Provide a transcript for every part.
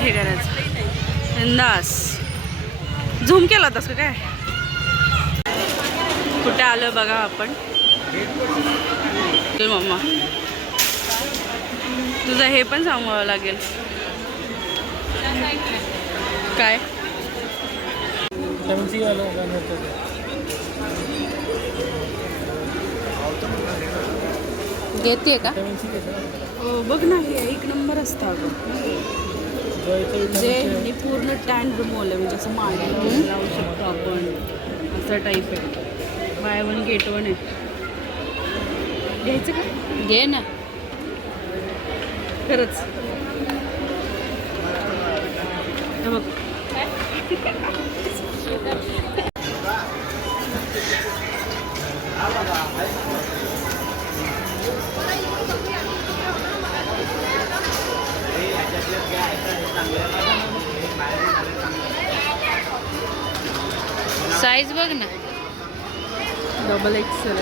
हे करायचं. बिंदास झूम केला होतास का काय? कुठे आलं बघा आपण. मम्मा. तुझं हे पण सांगावं लागेल. काय? घेते का? बघ ना हे एक नंबर असतं अगं. जे ह्यांनी पूर्ण टॅन रिमोल म्हणजे असं वगैरे लावू शकतो आपण असं टाईप आहे. बाय वन गेट वन आहे. घ्यायचं का? घे ना. खरंच. बघ. साईज बघ ना. Double XL.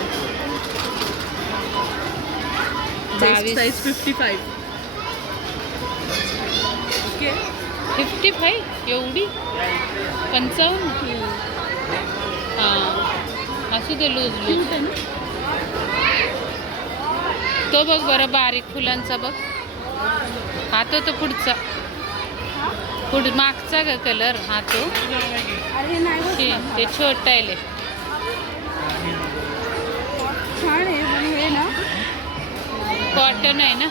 Size fifty five okay fifty five एवढी? पंचावन्न? हां. असू दे लूज लूज तो बघ बरं बारीक फुलांचा बघ. हा तो तो पुढचा. पुढ मागचा ग कलर? हा. तो ते छोटा आहे लय. छान आहे ना. कॉटन आहे ना?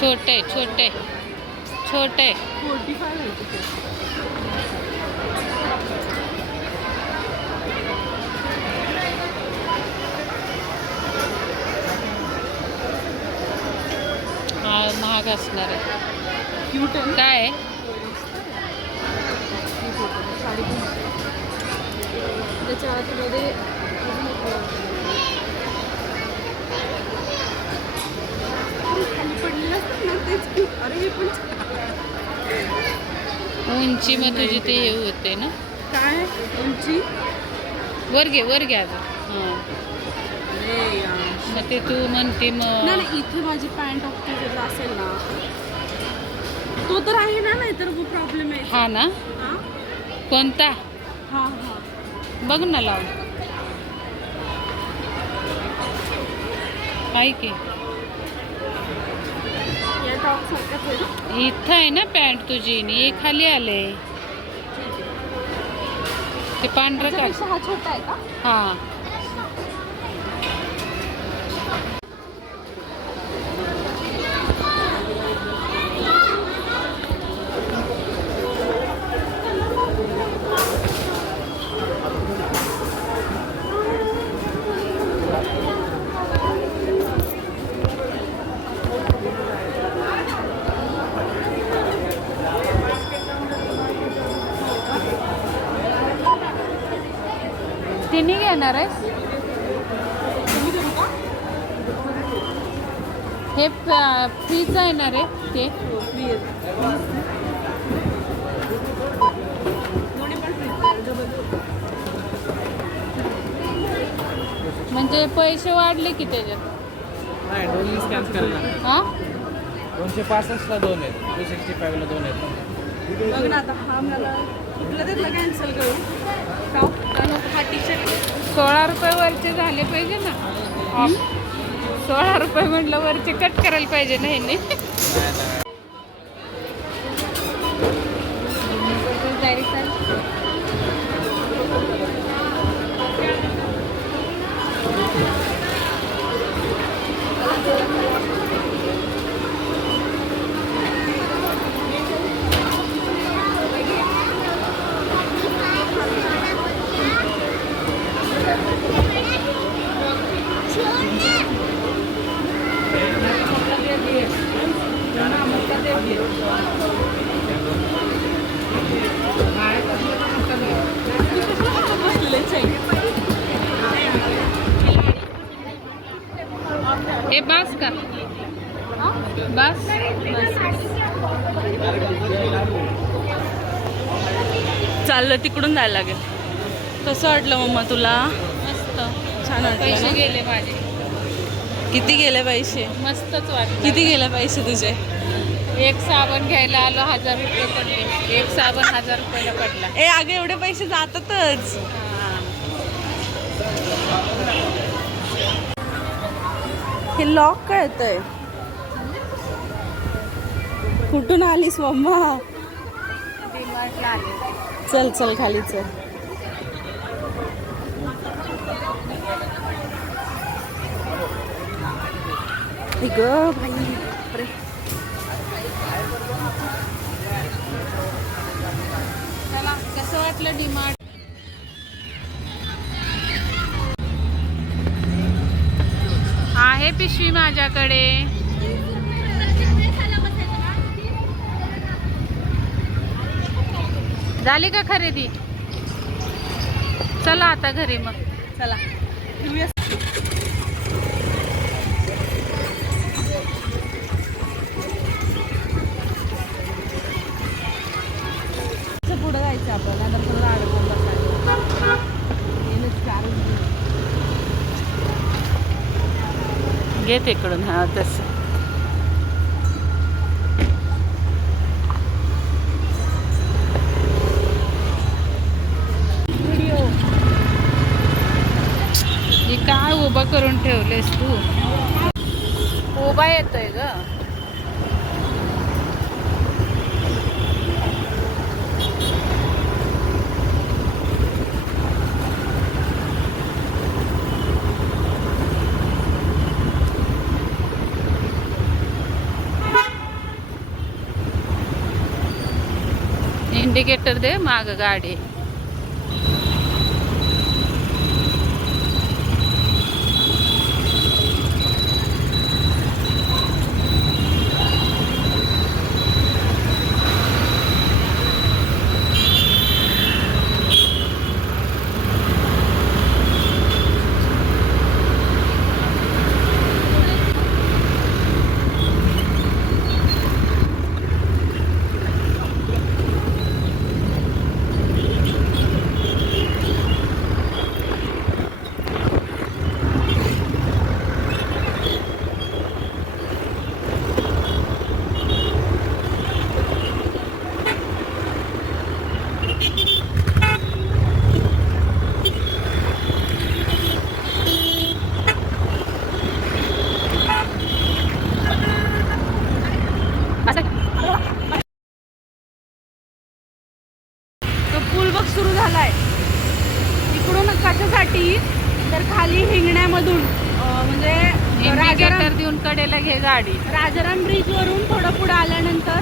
छोटे छोटे छोटे फोर्टी फाय हा महाग असणार आहे? काय. त्याच्या आतमध्ये उंची मग तुझी ते हे होते ना काय उंची वर घे वर घे अजून हां. मग ते तू म्हणते मग नाही इथे माझी पॅन्ट जर असेल ना तो तर आहे ना नाही तर प्रॉब्लेम आहे. हा ना? हा? कोणता? हा हा. बघ ना लावून आहे की? या टॉप सारखंच आहे ना? इथं आहे ना पॅन्ट तुझी आणि हे खाली आले. ते पांढरं त्याच्यापेक्षा हा छोटा आहे का? हा. तिन्ही घेणार आहेस? तुम्ही देऊ का हे फ्रीच आहे ना रे ते. हो म्हणजे पैसे वाढले की त्याच्यात? हा दोनशे पासष्टला दोन आहेत. टू सिक्स्टी दोन आहेत. बघ ना आता हा मला कुठलं त्यातलं कॅन्सल करू सोळा रुपये वरचे झाले पाहिजे ना. सोळा रुपये म्हटलं वरचे कट करायला पाहिजे ना चाललं तिकडून जायला लागेल. कसं वाटलं मम्मा तुला? मस्त. छान वाटलं? गेले माझे. किती गेले पैसे? मस्तच वाटलं. किती गेले पैसे तुझे? एक साबण घ्यायला आलो हजार रुपये पडले. एक साबण हजार रुपयाला पडला. ए अगं एवढे पैसे जातातच. हे. लॉक कळतंय कुठून आलीस मम्मा? चल चल खाली चल. आई गं, बाई, बापरे. चला कसं वाटलं डीमार्ट आहे पिशवी माझ्याकडे. झाली का खरेदी? चला आता घरी मग. चला. पुढं जायचं आपण. आता पुढं अडकून बसायचं. गेलंच चार घे तिकडून हा तसं व्हिडिओ हे काय उभं करून ठेवलेस तू उभा येतोय ग इंडिकेटर दे माग गाडी. पूल बघ सुरू झालाय. इकडून कशासाठी? तर खाली हिंगण्यामधून म्हणजे राजाराम देऊन कडेला घे गाडी. राजाराम ब्रिज वरून थोडं पुढे आल्यानंतर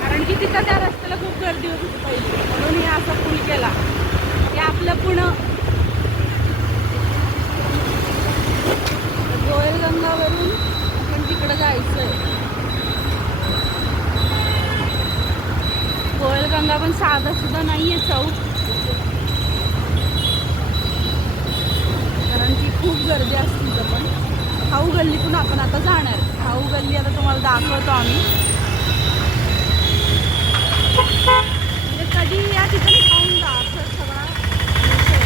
कारण की तिथं त्या रस्त्याला खूप गर्दी होती होती पहिली म्हणून हे असा पूल केला. हे आपलं पुणे. गोयल गंगावरून गोयल पण साधा सुद्धा नाहीये चौक कारण की खूप गर्दी असते तिथं पण. खाऊ गल्लीतून आपण आता जाणार. खाऊ गल्ली आता तुम्हाला दाखवतो आम्ही. म्हणजे कधी या ठिकाणी खाऊन जा असं सगळा विषय.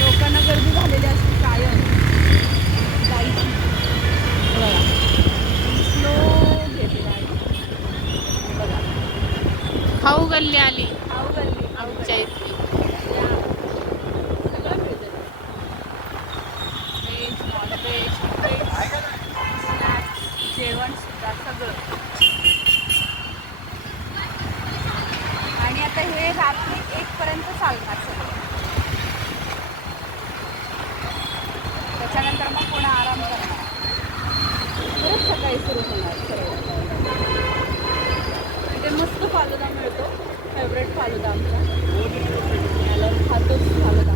लोकांना गर्दी झालेली असते कायम जायची बघा स्लो घेते गाडी बघा खाऊ गल्ली आली खाऊ गल्ली खाऊ आमच्या गल्ली इथली या. सगळं मिळतं व्हेज नॉनव्हेज स्नॅक्स जेवण सुद्धा सगळं हे रात्री एक पर्यंत चालणार सगळं. त्याच्यानंतर मग पुन्हा आराम करणार. परत सकाळी सुरू होणार सगळं. इथे मस्त फालुदा मिळतो. फेवरेट फालुदा आमचा. याला खातोच फालुदा.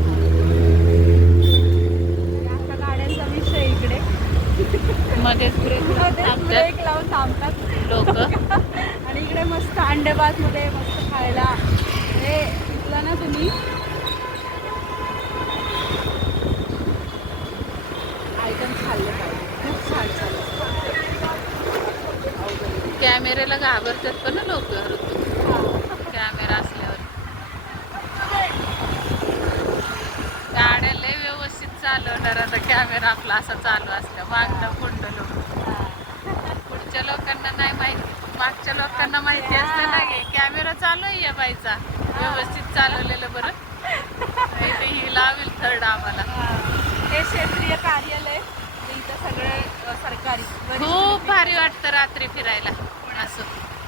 या आता गाड्यांचा विषय इकडे. मध्येच ब्रेक लावून थांबतात. लोक. आणि इकडे मस्त अंडेबाजमध्ये मस्त खायला हे इथलं ना तुम्ही? आयटम खाल्ले पाहिजे. खूप छान छान कॅमेऱ्याला घाबरतात पण लोक. कॅमेरा असल्यावर. चालवणार आता कॅमेरा आपला असा चालू असला. मागणं पुढलं लोक. पुढच्या लोकांना नाही माहिती. मागच्या लोकांना माहिती असलं ना गे कॅमेरा चालू आहे या बाईचा. व्यवस्थित चालवलेलं बरं. ते ही लावेल थर्ड आम्हाला. हे. क्षेत्रीय कार्यालय इथं सगळे सरकारी. खूप भारी वाटतं रात्री फिरायला. असं.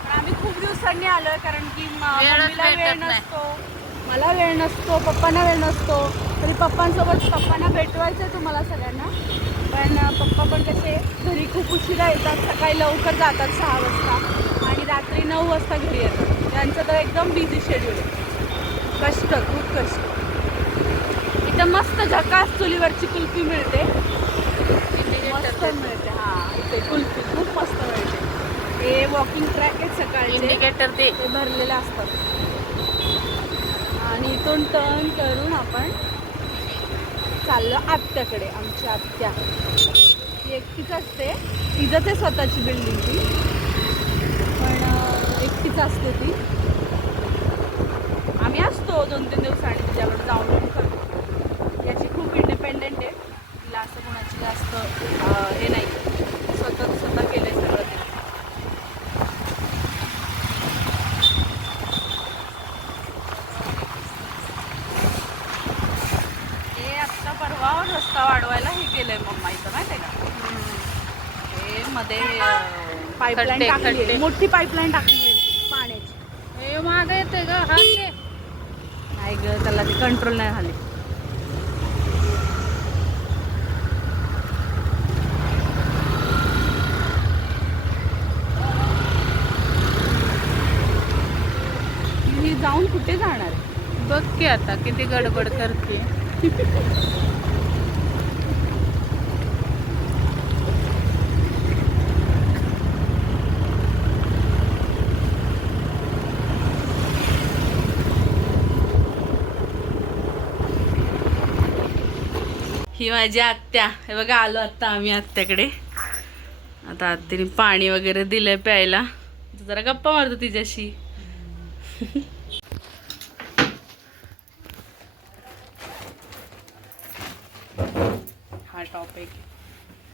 पण आम्ही खूप दिवसांनी आलोय कारण की मम्मीला वेळ. नसतो. मला वेळ नसतो पप्पांना वेळ नसतो. तरी पप्पांसोबत पप्पांना भेटवायचं आहे तुम्हाला सगळ्यांना. पण पप्पा पण कसे घरी खूप उशिरा येतात. सकाळी लवकर जातात सहा वाजता. आणि रात्री नऊ वाजता घरी येतात. त्यांचं तर एकदम बिझी शेड्यूल आहे. कष्ट खूप कष्ट. इथं मस्त झकास चुलीवरची कुल्फी मिळते. मस्त मिळते हां इथे कुल्फी खूप मस्त मिळते. हे वॉकिंग ट्रॅक आहेत सकाळचे. इंडिकेटर दे ते भरलेले असतात. आणि इथून टर्न करून आपण चाललो आत्याकडे आमची आत्या. ती एकटीच असते. तिचं ते स्वतःची बिल्डिंग ती. पण एकटीच असते ती. असतो दोन तीन दिवसांनी तिच्याकडे जाऊन येऊन करतो. याची खूप इंडिपेंडेंट आहे. तिला असं कोणाची जास्त हे नाही. स्वतः स्वतः केलं आहे सगळं ते हे आत्ता परवा रस्ता वाढवायला हे केलंय मम्मा इथं माहिती आहे का हे मध्ये पाईपलाईन टाकली मोठी पाईपलाईन टाकली आहे पाण्याची हे माग येते ग हा ते नाही ग त्याला ते कंट्रोल नाही झाले. जाऊन कुठे जाणार? बघ की आता किती गडबड करते. ही माझी आत्या. हे बघा आलो आत्ता आम्ही आत्याकडे. आता आत्याने पाणी वगैरे दिलंय प्यायला. जरा गप्पा मारतो तिच्याशी. हा टॉप एक.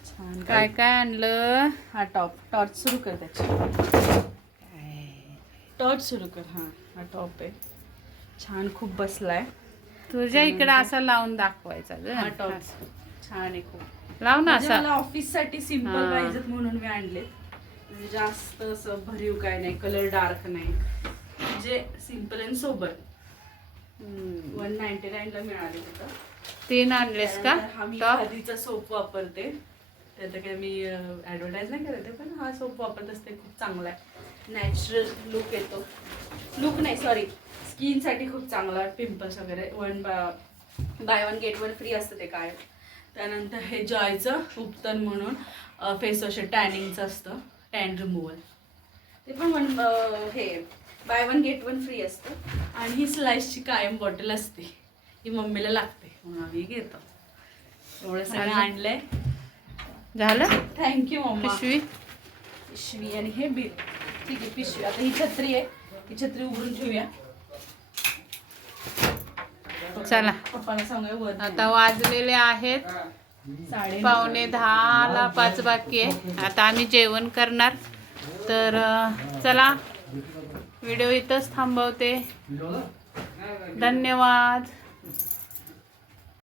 छान. काय काय आणलं? हा टॉप. टॉर्च सुरू कर त्याची. टॉर्च सुरू कर. हा हा टॉप आहे छान खूप बसलाय. तुझ्या इकडे असा लावून दाखवायचा ग. हा छान आहे खूप. लाव ना म्हणजे असा. मला ऑफिससाठी सिंपल हा. पाहिजेत म्हणून मी आणले म्हणजे जास्त असं भरीव काय नाही कलर डार्क नाही. म्हणजे सिंपल आणि सोबर वन नाईन्टी ला मिळाले तिथं तीन आणलेस का? त्यानंतर हा मी टॉप? खादीचा सोप वापरते. त्याचं काय मी ऍडव्हर्टाईज नाही करते पण हा सोप वापरत असते खूप चांगला आहे. नॅचरल लुक येतो. लुक नाही सॉरी स्किनसाठी खूप चांगला पिंपल्स वगैरे. One buy one get one free असतं ते काय. त्यानंतर हे जॉयचं उपतन म्हणून फेस वॉश टॅनिंगचं असतं. टॅन रिमूव्हल ते पण वन हे buy one get one free असतं. आणि ही स्लाइसची कायम बॉटल असते. ही मम्मीला लागते. म्हणून आम्ही घेतो. एवढं सगळं? आणलंय. झालं? थँक्यू मम्मा पिशवी? पिशवी आणि हे बिल. ठीक आहे पिशवी. आता ही छत्री आहे. ही छत्री उघडून ठेवूया. चला. पप्पाला सांगूया वर. आता वाजलेले आहेत साडे पावणे दहाला पाच बाकी आहे. आता आम्ही जेवण करणार. तर चला. व्हिडिओ इथंच थांबवते. धन्यवाद.